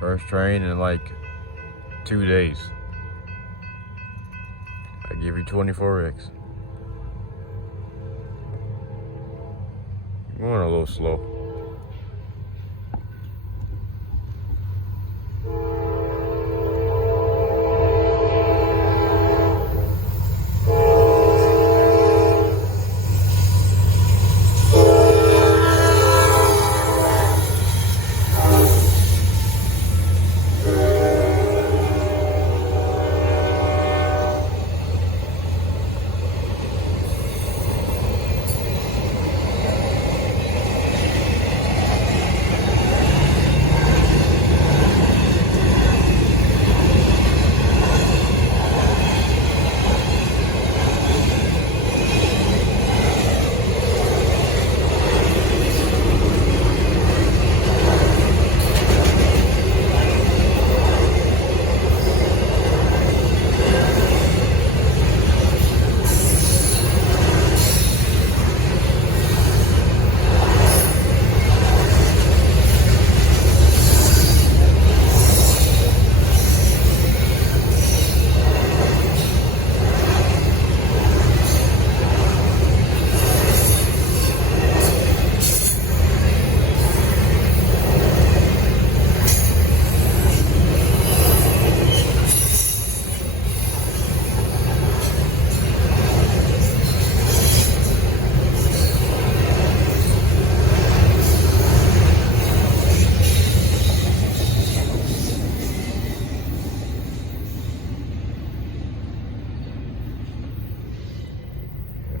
First train in like 2 days. I give you 24X. I'm going a little slow.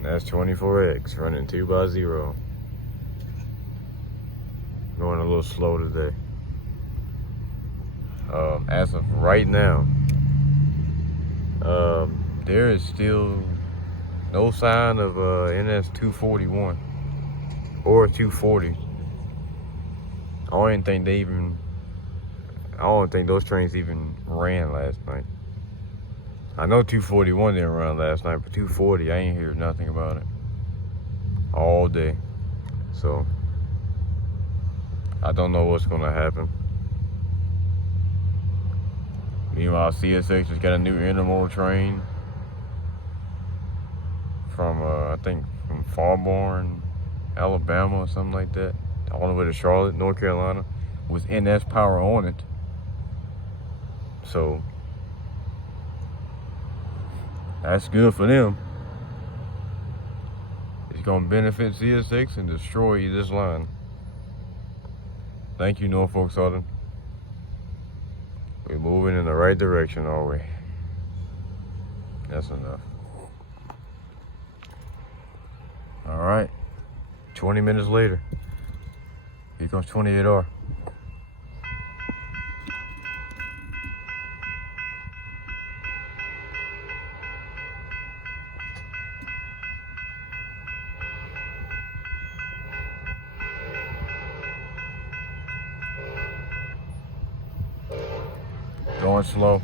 That's 24X running 2x0. Going a little slow today. As of right now, there is still no sign of NS 241 or 240. I don't think those trains even ran last night. I know 241 didn't run last night, but 240, I ain't heard nothing about it all day. So I don't know what's gonna happen. Meanwhile, CSX just got a new intermodal train from, I think, from Farborn, Alabama or something like that, all the way to Charlotte, North Carolina, with NS power on it. So that's good for them. It's gonna benefit CSX and destroy this line. Thank you, Norfolk Southern. We're moving in the right direction, are we? That's enough. All right, 20 minutes later, here comes 28R. Going slow.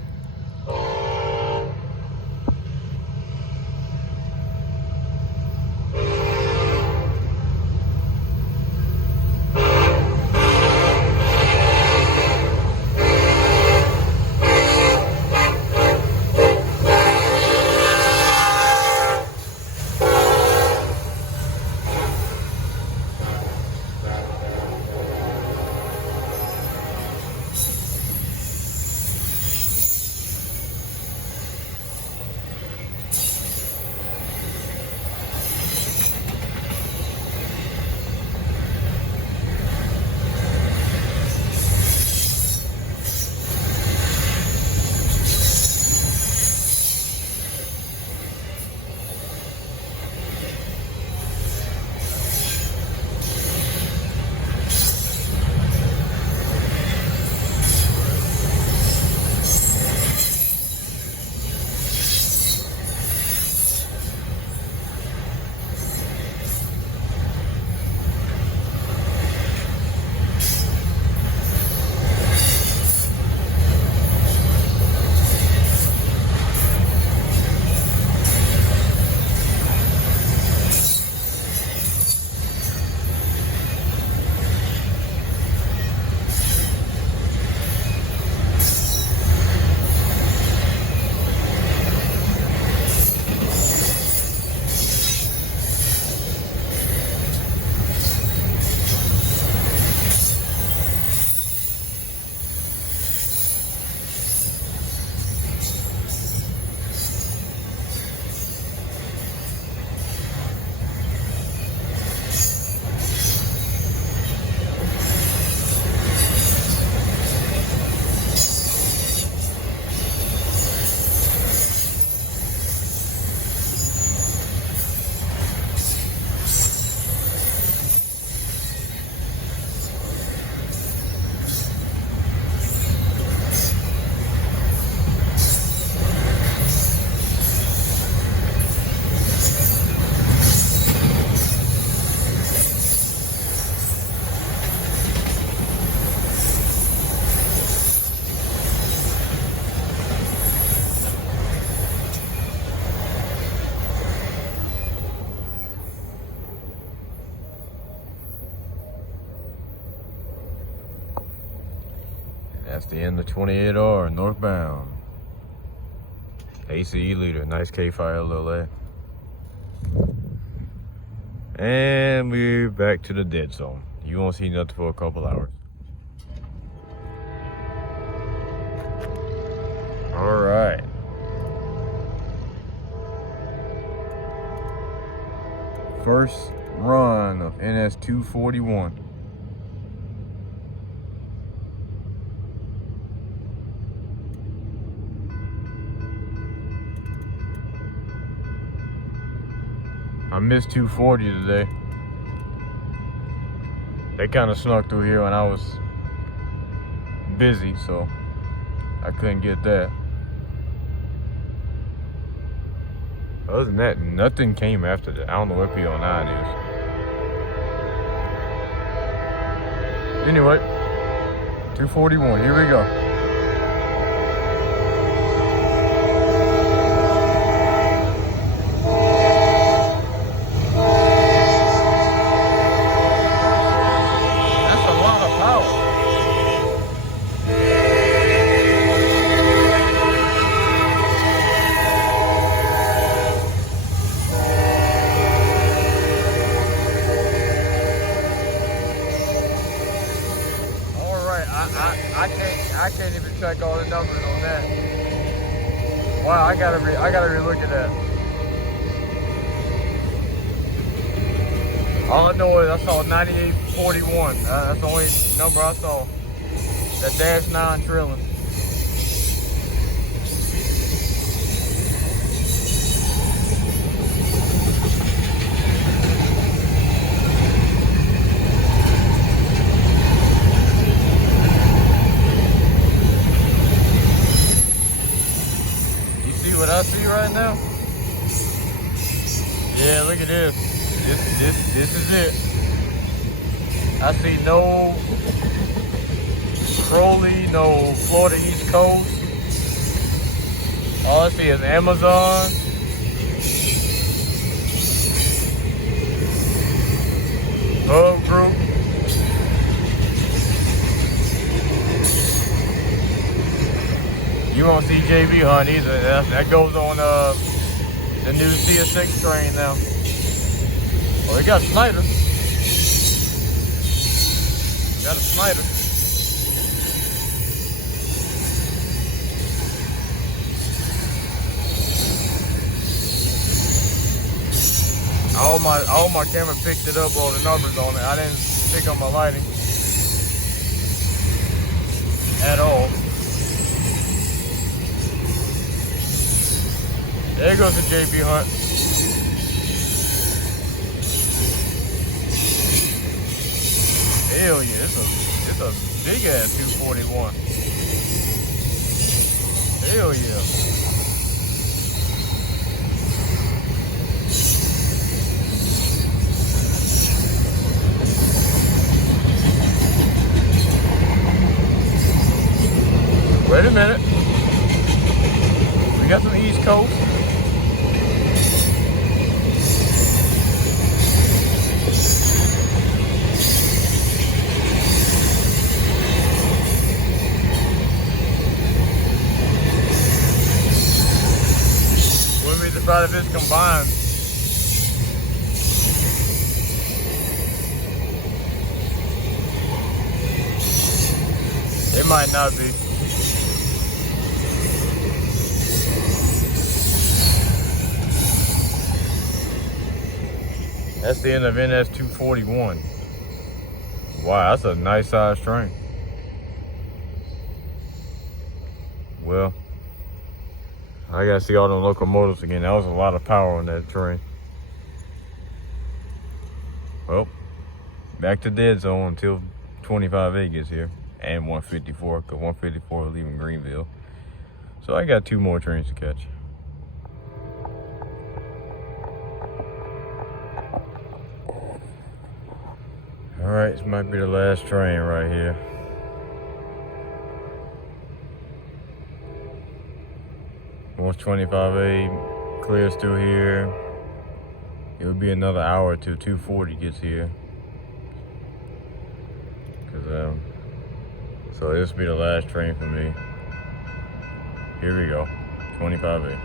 That's the end of 28R northbound. ACE leader, nice K5LLA. And we're back to the dead zone. You won't see nothing for a couple hours. All right. First run of NS 241. I missed 240 today. They kind of snuck through here when I was busy, so I couldn't get that. Other than that, nothing came after that. I don't know what P09 is. Anyway, 241, here we go. I can't even check all the numbers on that. Wow, I gotta re-look at that. All I know is I saw 9841. That's the only number I saw. That -9 trailing. What I see right now? Yeah, look at this. This is it. I see no Crowley, no Florida East Coast. All I see is Amazon. Hub Group. You won't see JB Hunt either. That goes on the new CS6 train now. Oh, we got Snyder. Got a Snyder. All my camera picked it up, all the numbers on it. I didn't pick up my lighting at all. There goes the JB Hunt. Hell yeah, it's a big ass 241. Hell yeah. Wait a minute. We got some East Coast. If it's combined. It might not be. That's the end of NS 241. Wow, that's a nice size train. Well, I gotta see all the locomotives again. That was a lot of power on that train. Well, back to dead zone until 25A gets here. And 154, because 154 is leaving Greenville. So I got 2 more trains to catch. Alright, this might be the last train right here. Once 25A clears through here, it would be another hour till 240 gets here. Cause So this will be the last train for me. Here we go, 25A.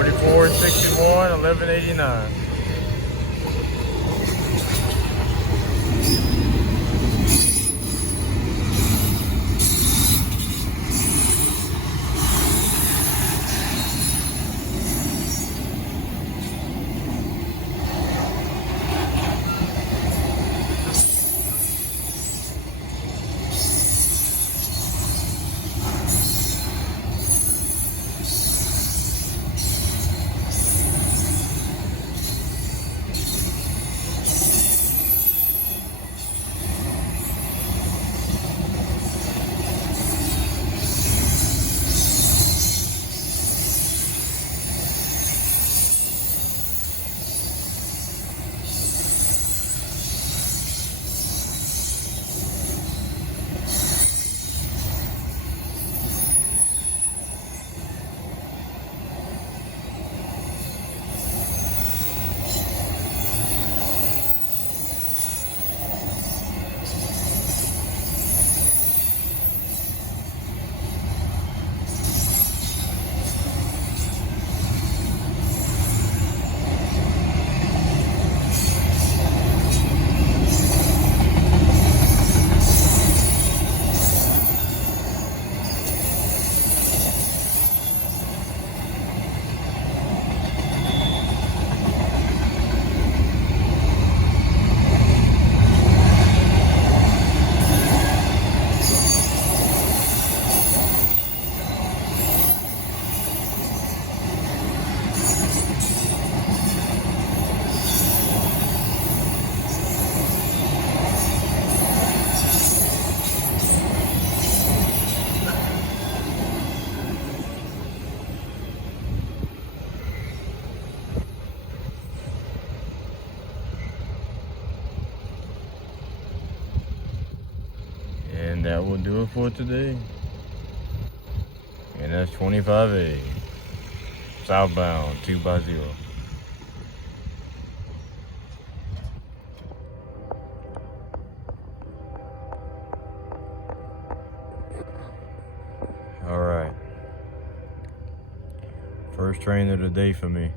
$44.61, $11.89. And that will do it for today. And that's 25A. Southbound, 2x0. Alright. First train of the day for me.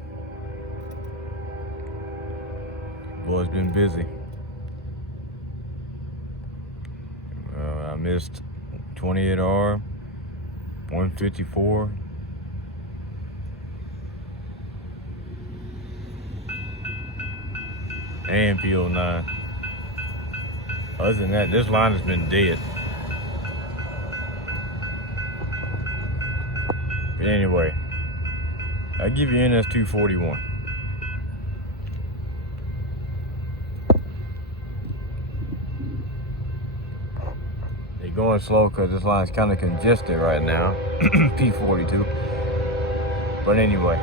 Boy's been busy. I missed 28R, 154. And P09. Other than that, this line has been dead. But anyway, I'll give you NS 241. They're going slow because this line's kind of congested right now. P42. But anyway.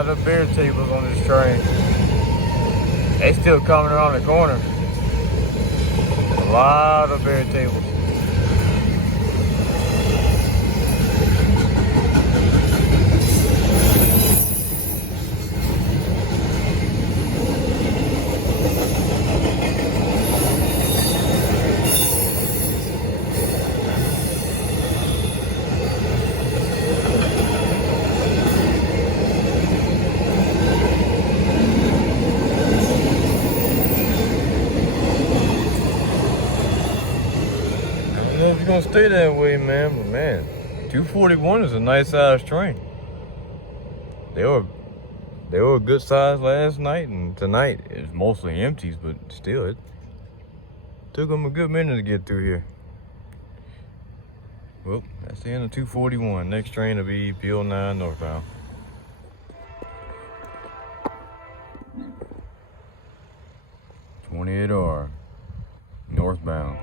lot of beer tables on this train. They still coming around the corner. A lot of beer tables. It's gonna stay that way, man, but man, 241 is a nice size train. They were a good size last night, and tonight it's mostly empties, but still, it took them a good minute to get through here. Well, that's the end of 241. Next train will be P09 northbound. (28R) northbound.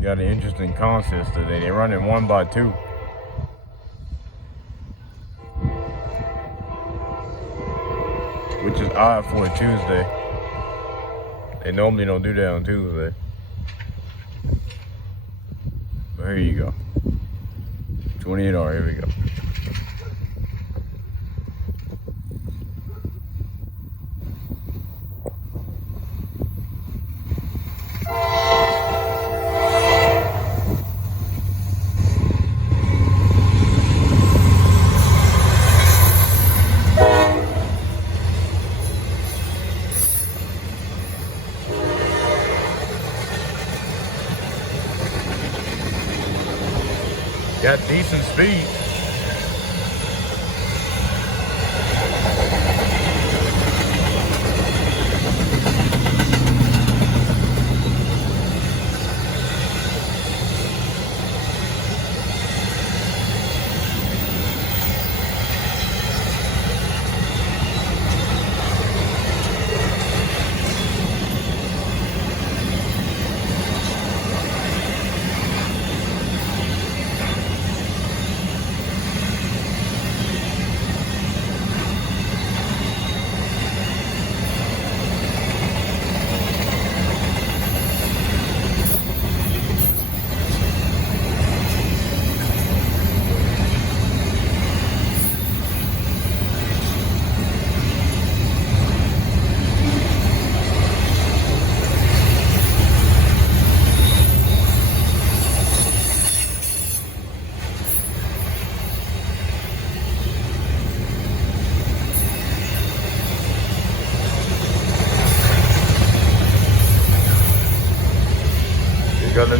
Got an interesting concept today. They're running 1 by 2. Which is odd for a Tuesday. They normally don't do that on Tuesday. But here you go. 28R, here we go. Got decent speed.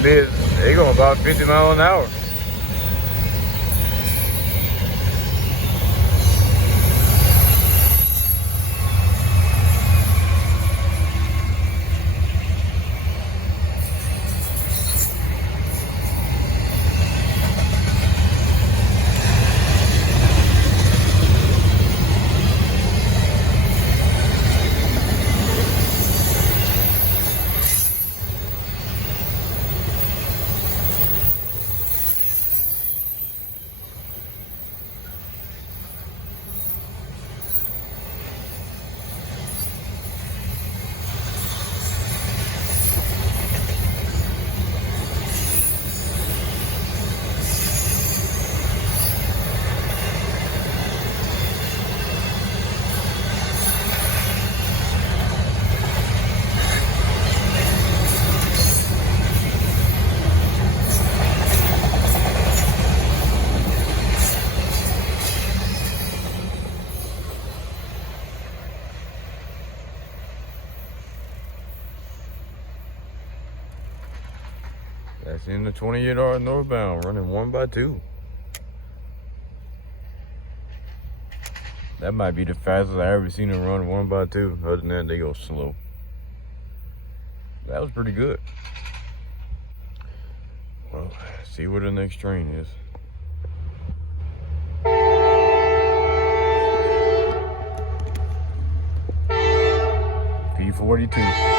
They're going about 50 miles an hour. That's in the 28R northbound, running 1 by 2. That might be the fastest I ever seen them run 1 by 2. Other than that, they go slow. That was pretty good. Well, see where the next train is. P42.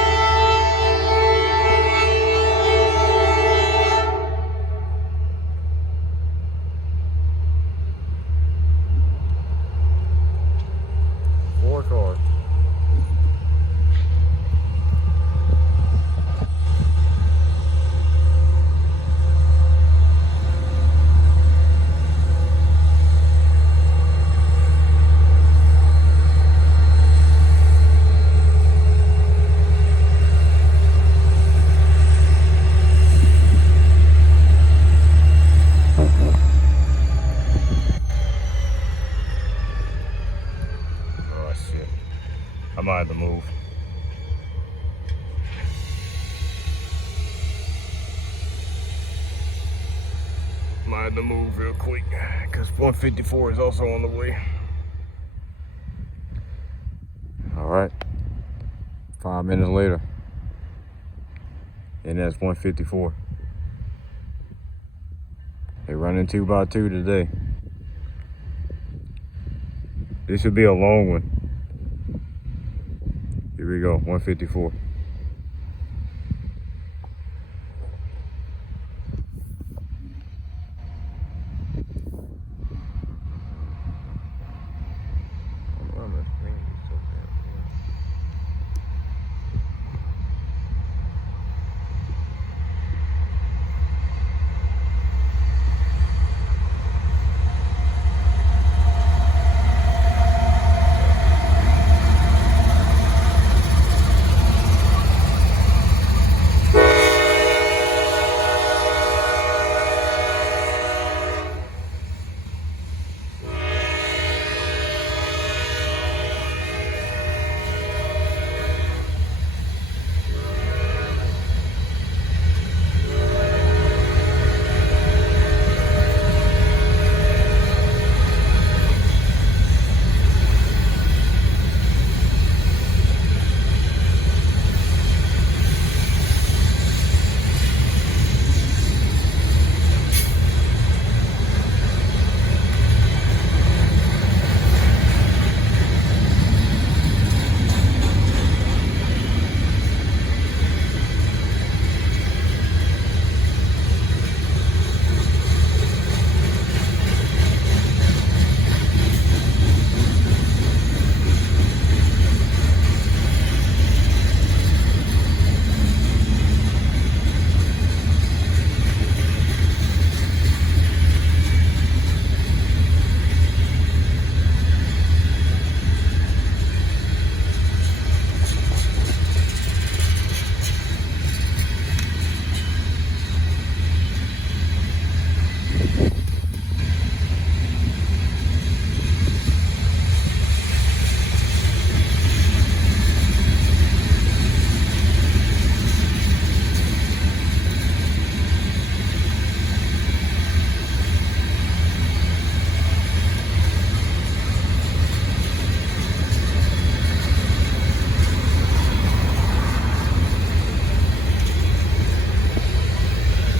had to move real quick because 154 is also on the way. All right, 5 minutes later, and that's 154. They're running 2x2 today. This should be a long one. Here we go, 154.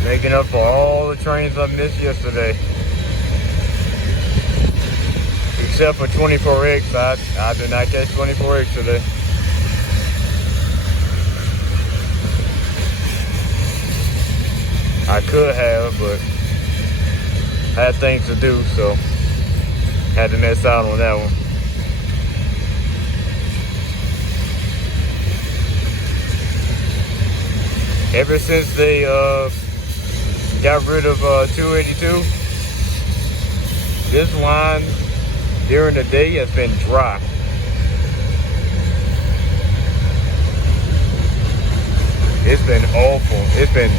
Making up for all the trains I missed yesterday. Except for 24X, I did not catch 24X today. I could have, but I had things to do, so had to miss out on that one. Ever since they got rid of 282, this line during the day has been dry. It's been awful. It's been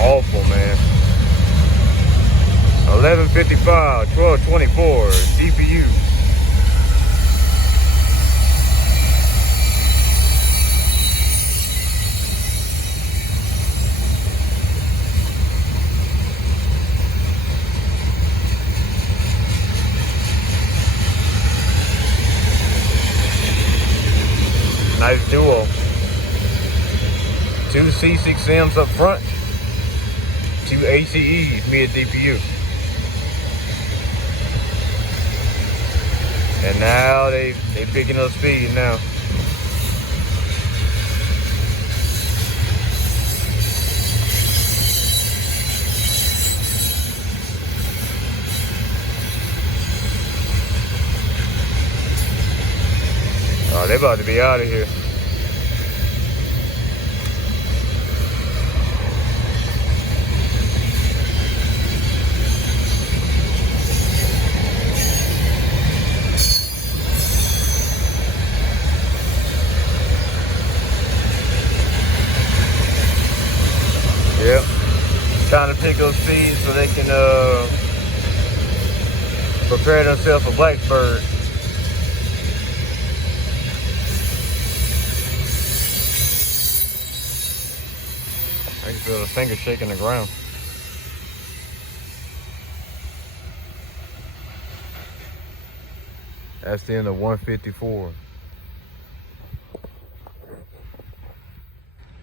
awful, man. 11:55, 12:24, CPU. Nice duo. 2 C6Ms up front, 2 ACEs mid DPU. And now they picking up speed now. Oh, they about to be out of here. Yep. Trying to pick up speed so they can prepare themselves for Blacksburg. I can feel the finger shaking the ground. That's the end of 154.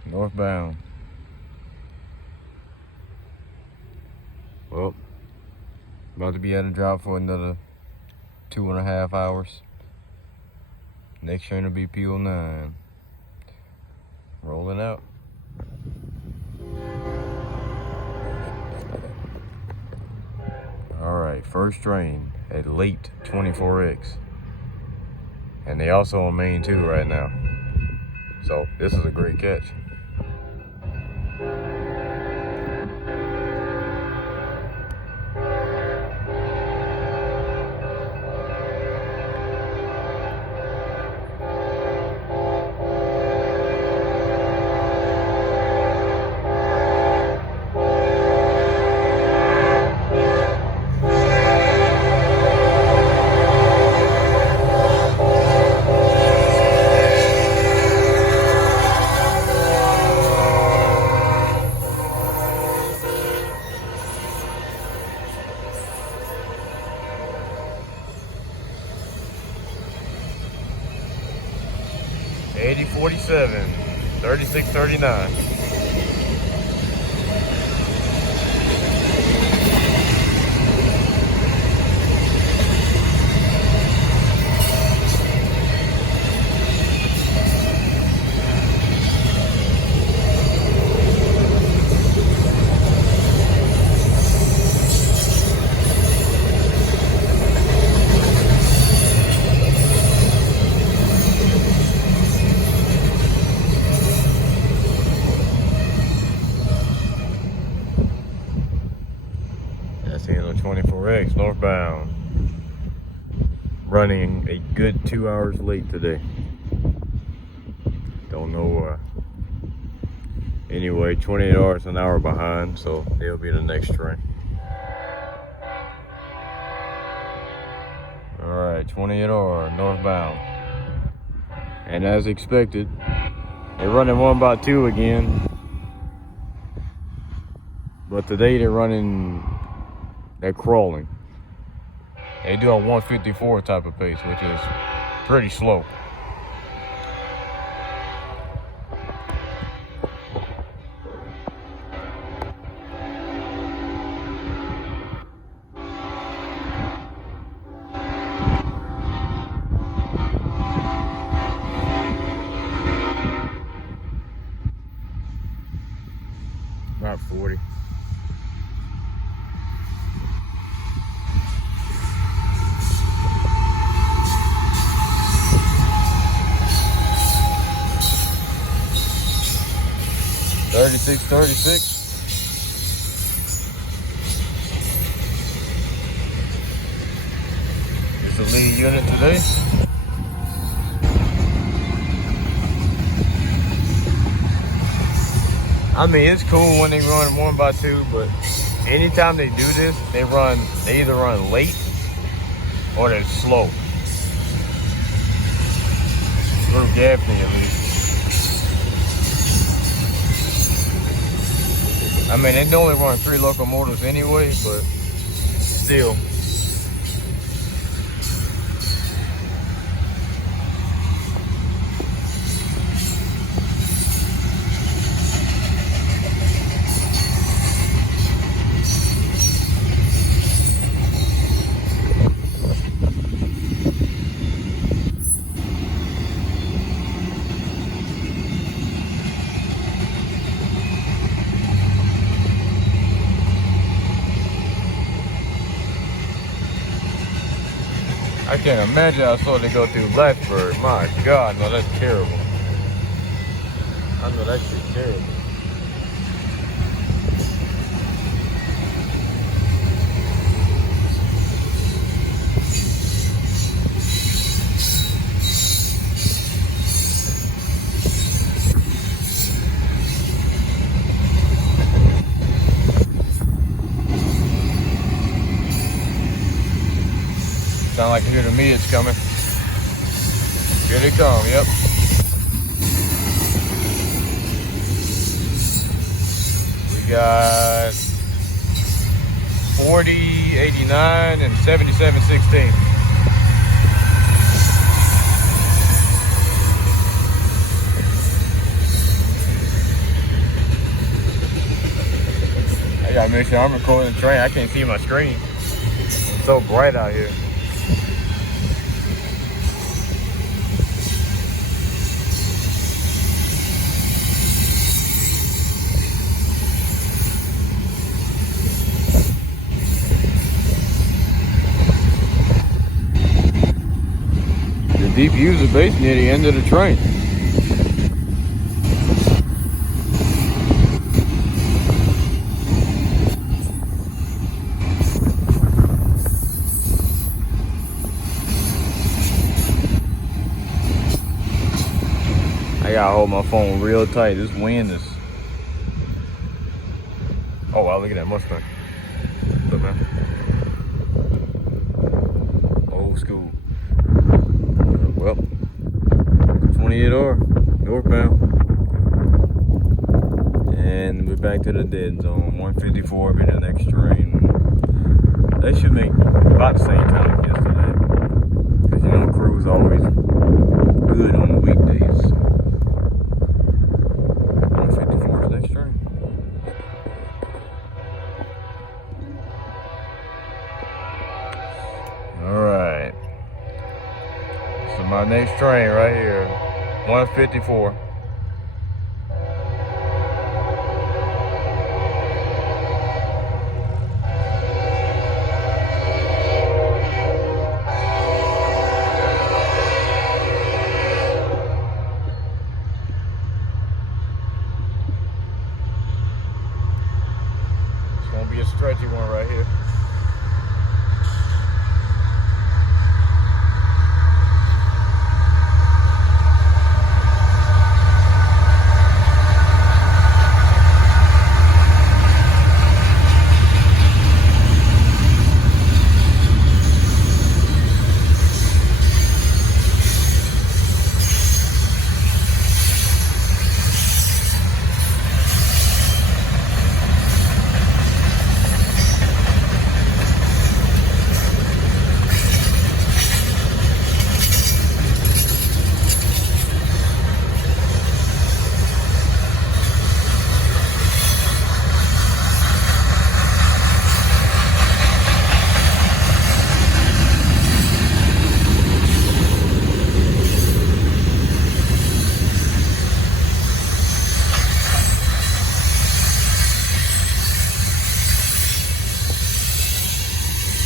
Northbound. Well, about to be at a drop for another 2.5 hours. Next train will be P09. Rolling out. Alright, first train at late 24X. And they also on main 2 right now. So this is a great catch. $80.47, $36.39. That's the end of 24X northbound. Running a good 2 hours late today. Don't know why. Anyway, 28 hours an hour behind, so they'll be the next train. Alright, 28R northbound. And as expected, they're running 1x2 again. But today they're crawling. They do a 154 type of pace, which is pretty slow. About 40. $36.36. It's the lead unit today. I mean, it's cool when they run 1x2, but anytime they do this, they either run late or they're slow. Through Gaffney at least. I mean, they only run 3 locomotives anyway, but still. I can't imagine how slow they go through Lethbridge. My God, no, that's terrible. I know that shit's terrible. Sound like you hear the mids coming. Here they come, yep. We got 40, 89, and 77, 16. make sure I'm recording the train. I can't see my screen. It's so bright out here. The deep user base near the end of the train. I gotta hold my phone real tight. This wind is. Oh wow, look at that Mustang. Look, man. Old school. Well, 28R, northbound. And we're back to the dead zone. 154 be the next train. They should make about the same time as yesterday. Because you know, crew's always good on the weekdays. 154 is the next train. Alright. So my next train right here. 154. Gonna be a stretchy one right here.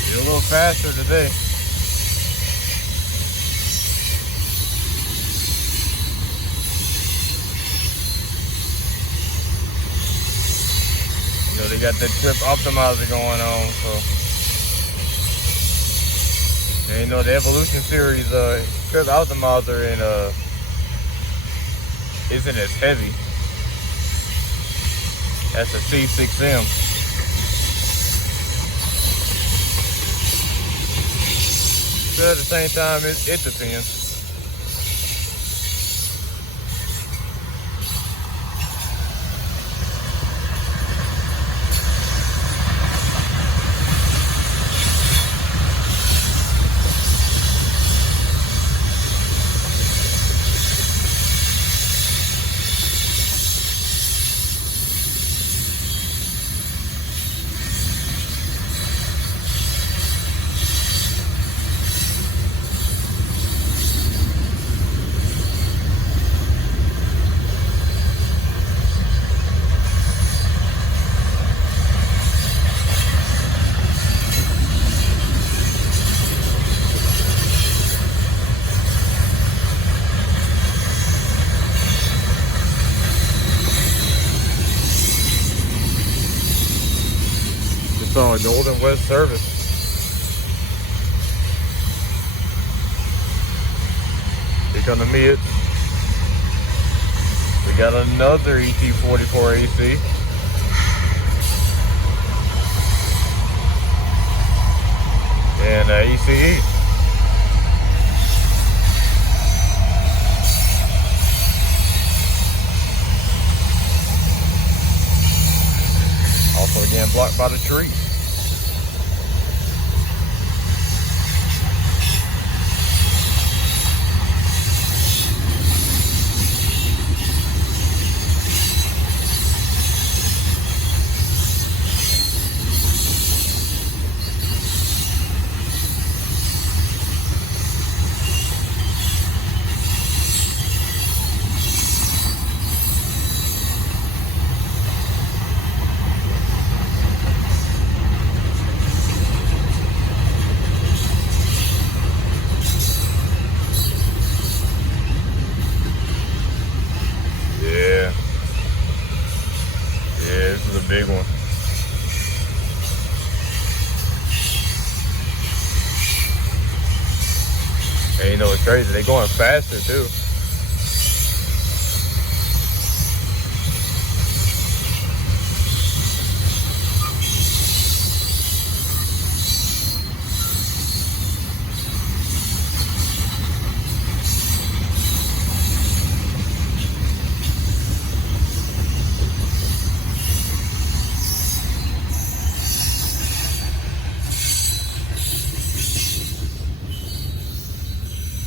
A little faster today. You know, they got that trip optimizer going on, so you know the Evolution series trip optimizer and isn't as heavy. That's a C6M. But at the same time, it depends. On Golden West Service. Click on the mids. We got another ET44 AC. And ECE. Also again blocked by the tree. big one. And you know what's crazy? They going faster too.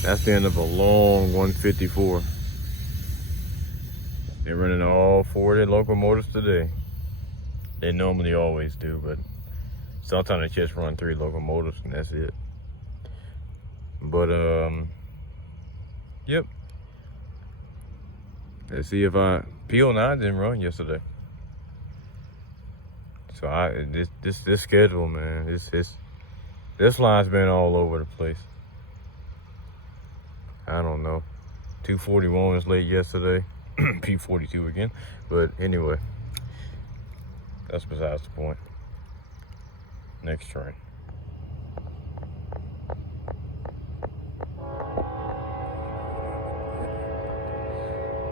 That's the end of a long 154. They're running all 40 locomotives today. They normally always do, but sometimes they just run 3 locomotives and that's it. But yep. Let's see if PO9 didn't run yesterday. So this schedule, man, this line's been all over the place. I don't know. 241 was late yesterday. P42 again. But anyway, that's besides the point. Next train.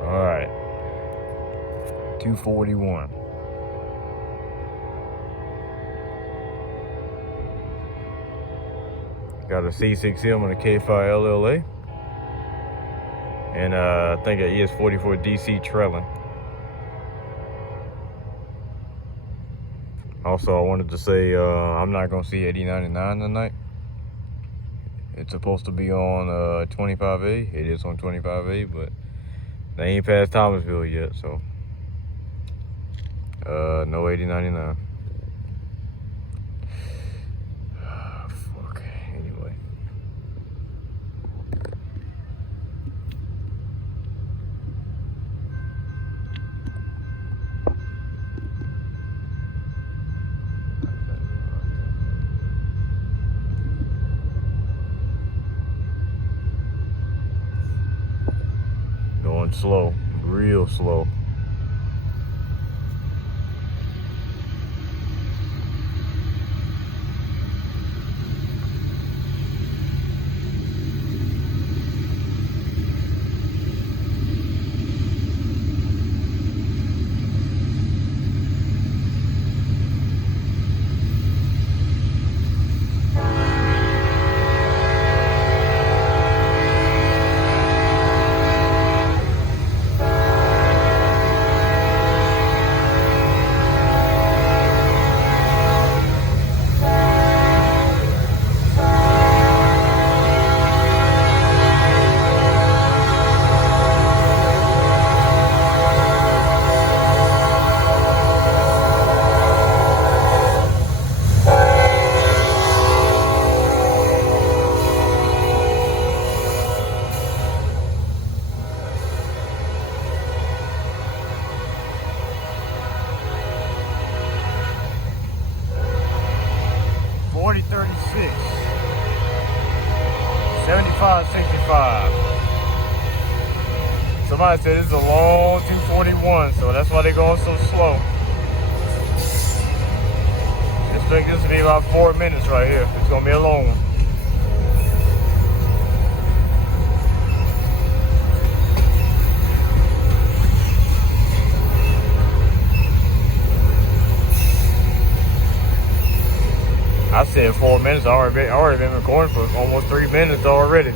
All right. 241. Got a C6M and a K5 LLA. And I think an ES44 DC trailing. Also, I wanted to say I'm not going to see 8099 tonight. It's supposed to be on 25A. It is on 25A, but they ain't past Thomasville yet, so no 8099. Fuck. Anyway. Going slow, real slow. Somebody said it's a long 241, so that's why they're going so slow. Expect this to be about 4 minutes right here. It's gonna be a long one. I said 4 minutes. I already been recording for almost 3 minutes already.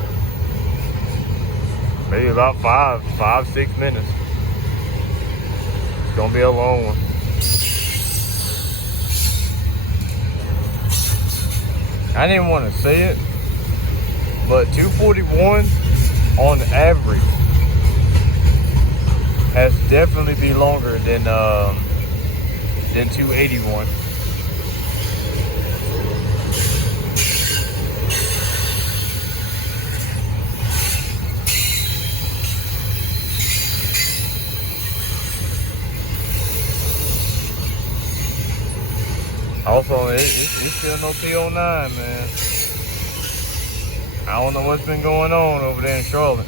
Maybe about 5-6 minutes. It's gonna be a long one. I didn't want to say it, but 241 on average has definitely been longer than 281. Also, it's still no PO9, man. I don't know what's been going on over there in Charlotte.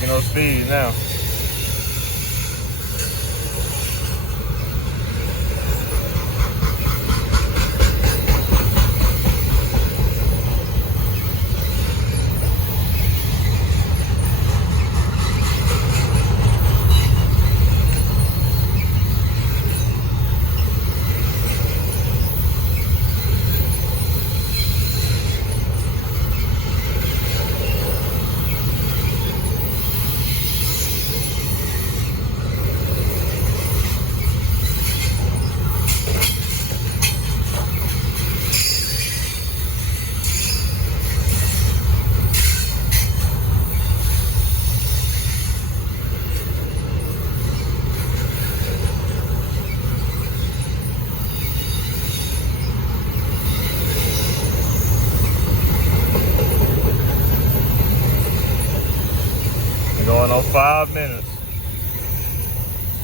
picking up speed now. Going on 5 minutes.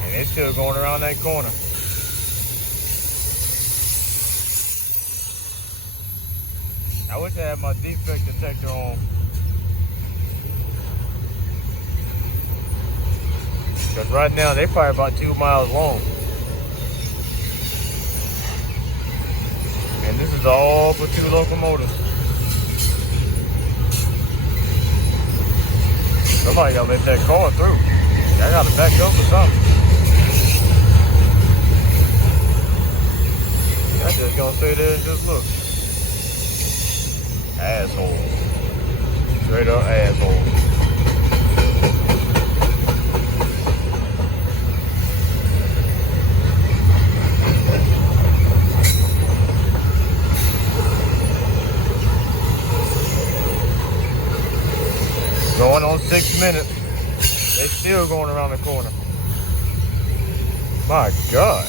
And it's still going around that corner. I wish I had my defect detector on. Because right now they probably about 2 miles long. And this is all for 2 locomotives. Somebody gotta let that car through. I gotta back up or something. I just gonna stay there and just look. Asshole. Straight up asshole. Going on 6 minutes. They still going around the corner. My God.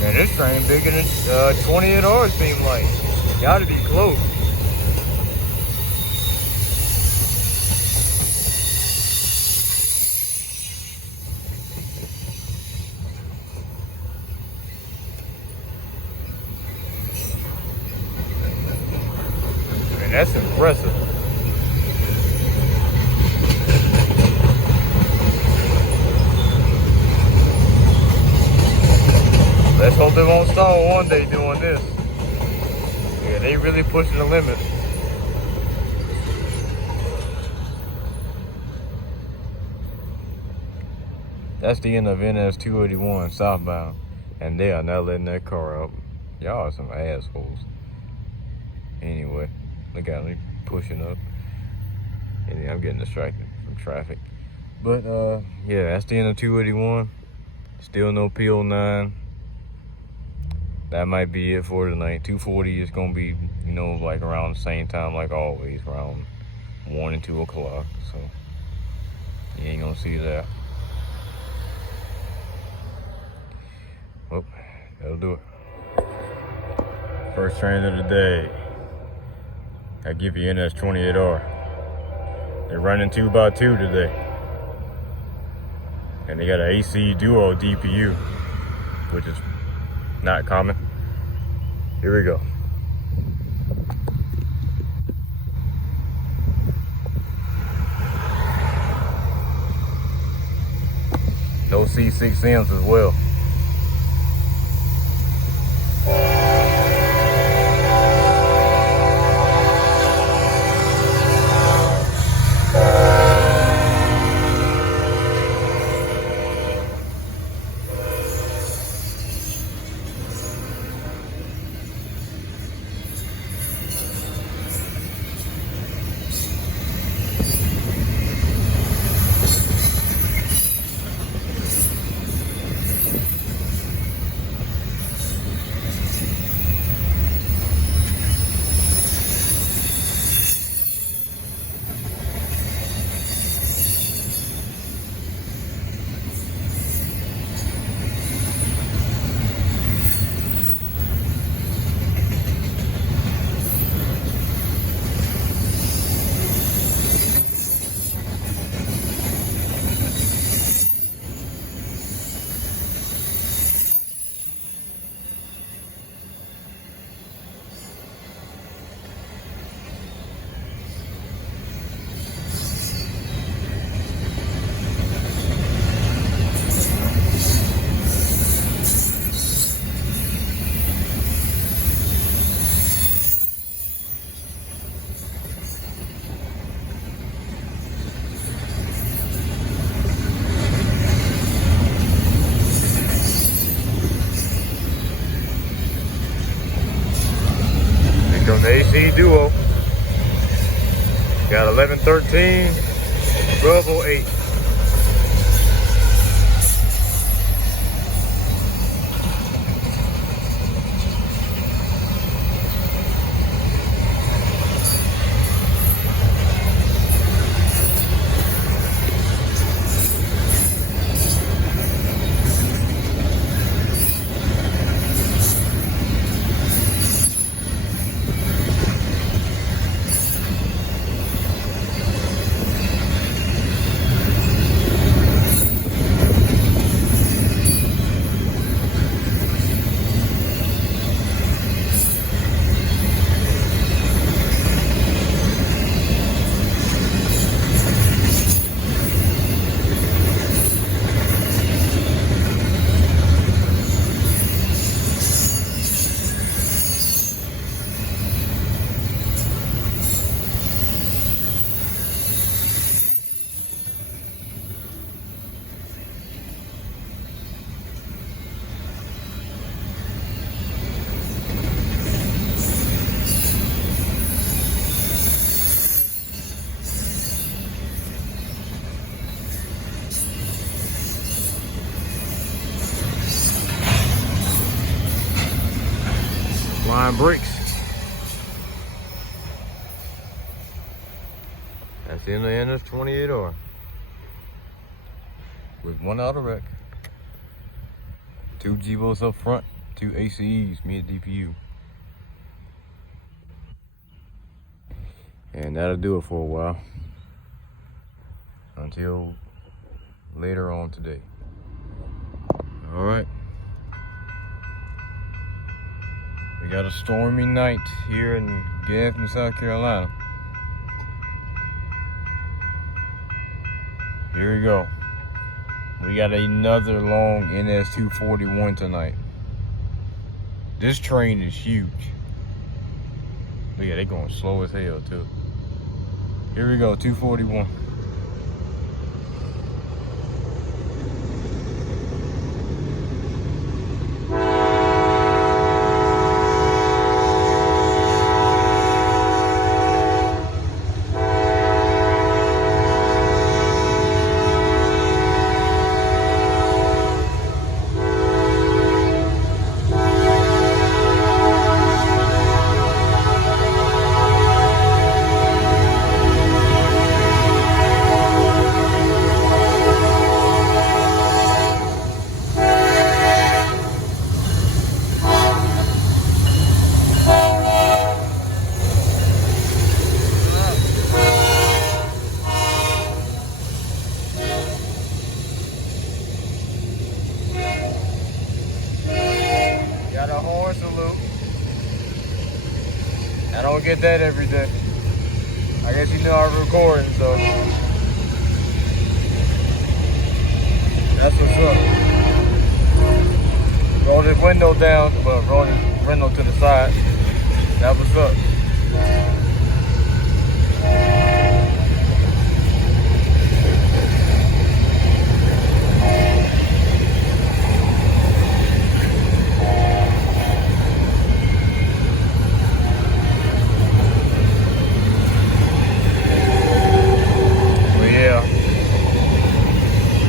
Man, this train bigger than 28 hours seem like. Gotta be close. Man, that's impressive. Let's hope they won't stall one day doing this. Yeah, they really pushing the limit. That's the end of NS 281 southbound. And they are not letting that car up. Y'all are some assholes. Anyway, look at me pushing up. And I'm getting distracted from traffic. But yeah, that's the end of 281. Still no P09. That might be it for tonight. 240 is gonna be, you know, like around the same time like always, around 1 and 2 o'clock. So you ain't gonna see that. Well, that'll do it. First train of the day. I give you NS 28R. They're running 2x2 today. And they got an AC Duo DPU, which is not common. Here we go. No C6Ms as well. AC Duo. Got 1113, 1208. Line bricks. That's in the NS 28R with one auto rack, 2 GVOs up front, 2 ACEs, mid DPU. And that'll do it for a while until later on today. All right. We got a stormy night here in Gaffney, South Carolina. Here we go. We got another long NS 241 tonight. This train is huge. Look at it, going slow as hell too. Here we go, 241. I don't get that every day. I guess you know I'm recording, so that's what's up. Roll this window down, well, roll this window to the side. That was up.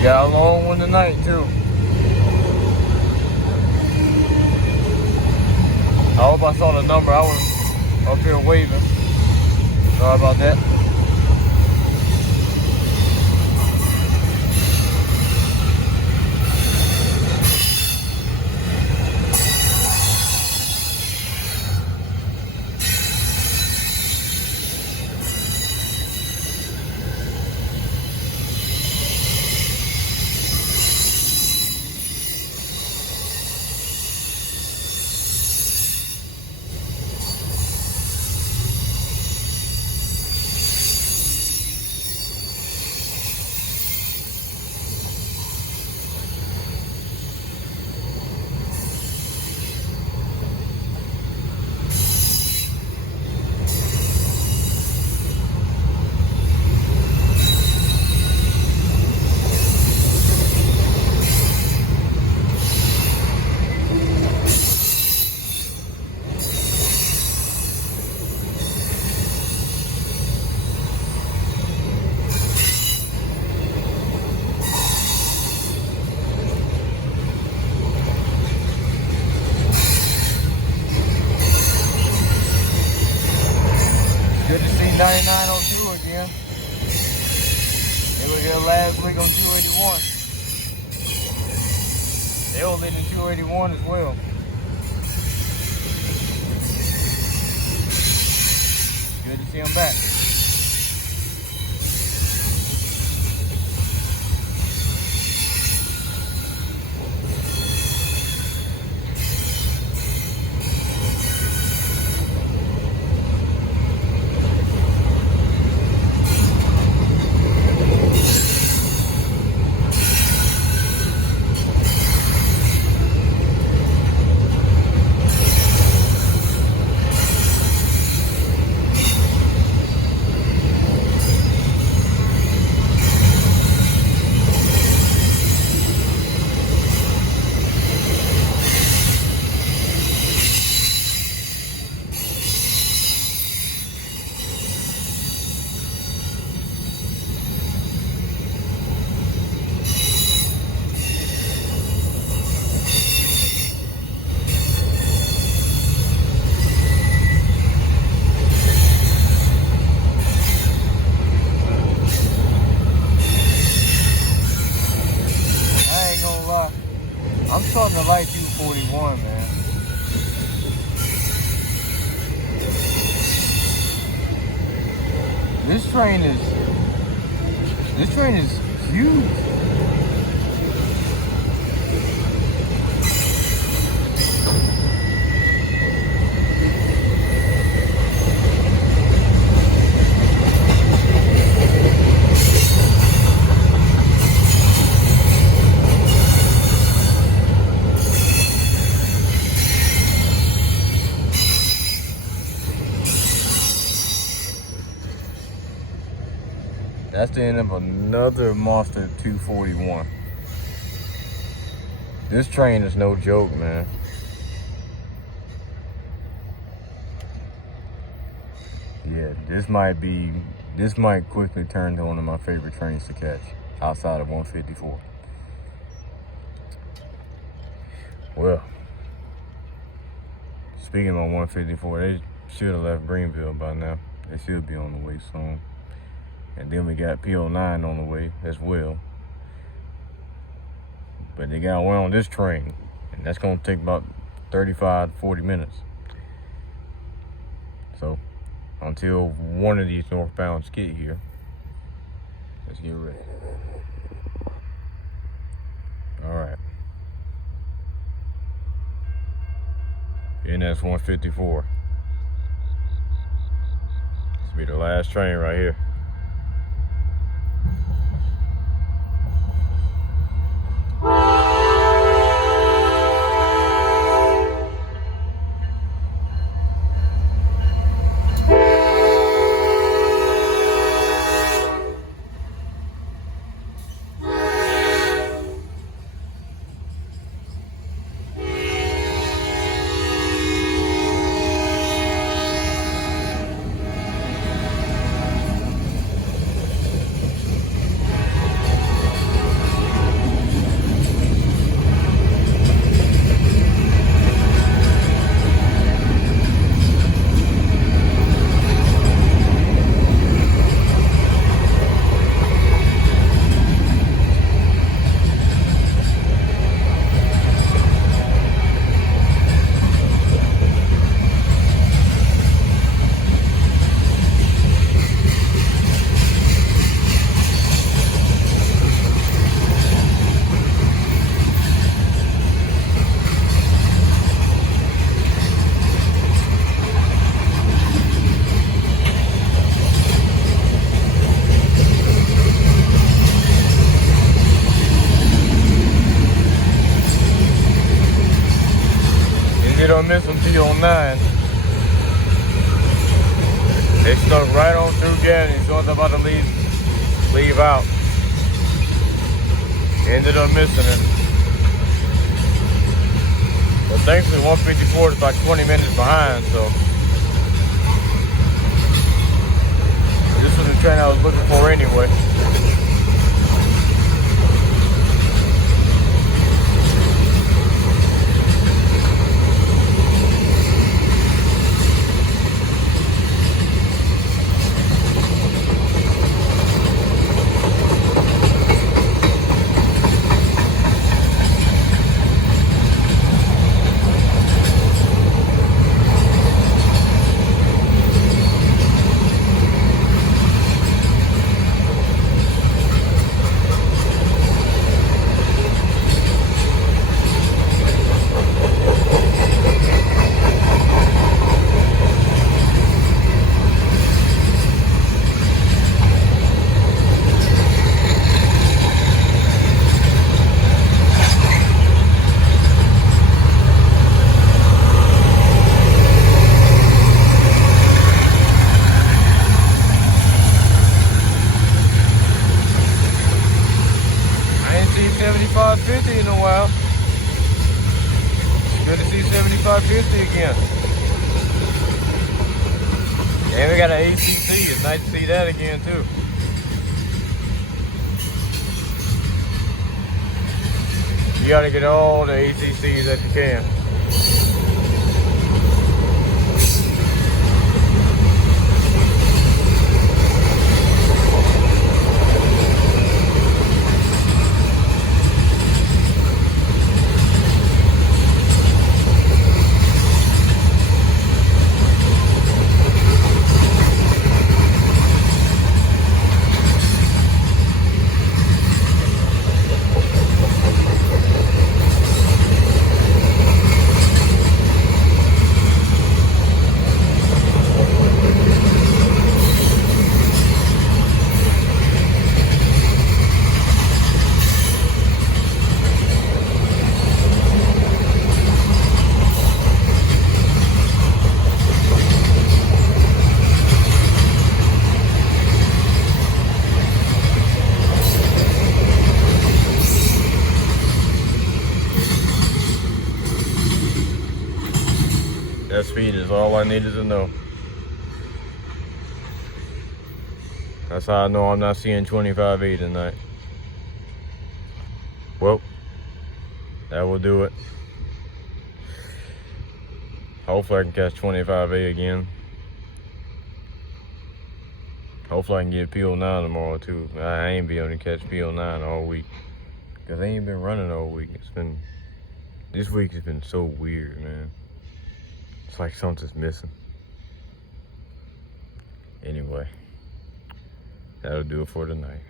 Got a long one tonight too. I hope I saw the number. I was up here waving. Sorry about that. Good to see 9902 again. They were here last week on 281. They were leading 281 as well. Good to see them back. I'm starting to like 241, man. This train is huge. That's the end of another monster 241. This train is no joke, man. Yeah, this might quickly turn to one of my favorite trains to catch outside of 154. Well, speaking of 154, they should have left Greenville by now. They should be on the way soon. And then we got PO9 on the way as well. But they got one on this train, and that's gonna take about 35 to 40 minutes. So until one of these northbounds get here, let's get ready. All right. NS 154. This will be the last train right here. Don't miss them PO9. They stuck right on through Gaddy, so I was about to leave out. Ended up missing it. But thankfully 154 is about 20 minutes behind, so this was the train I was looking for anyway. empty again. And we got an ACC. It's nice to see that again too. You gotta get all the ACCs that you can. That speed is all I needed to know. That's how I know I'm not seeing 25A tonight. Well, that will do it. Hopefully I can catch 25A again. Hopefully I can get PO9 tomorrow too. I ain't be able to catch PO9 all week. Cause I ain't been running all week. This week has been so weird, man. It's like something's missing. Anyway, that'll do it for tonight.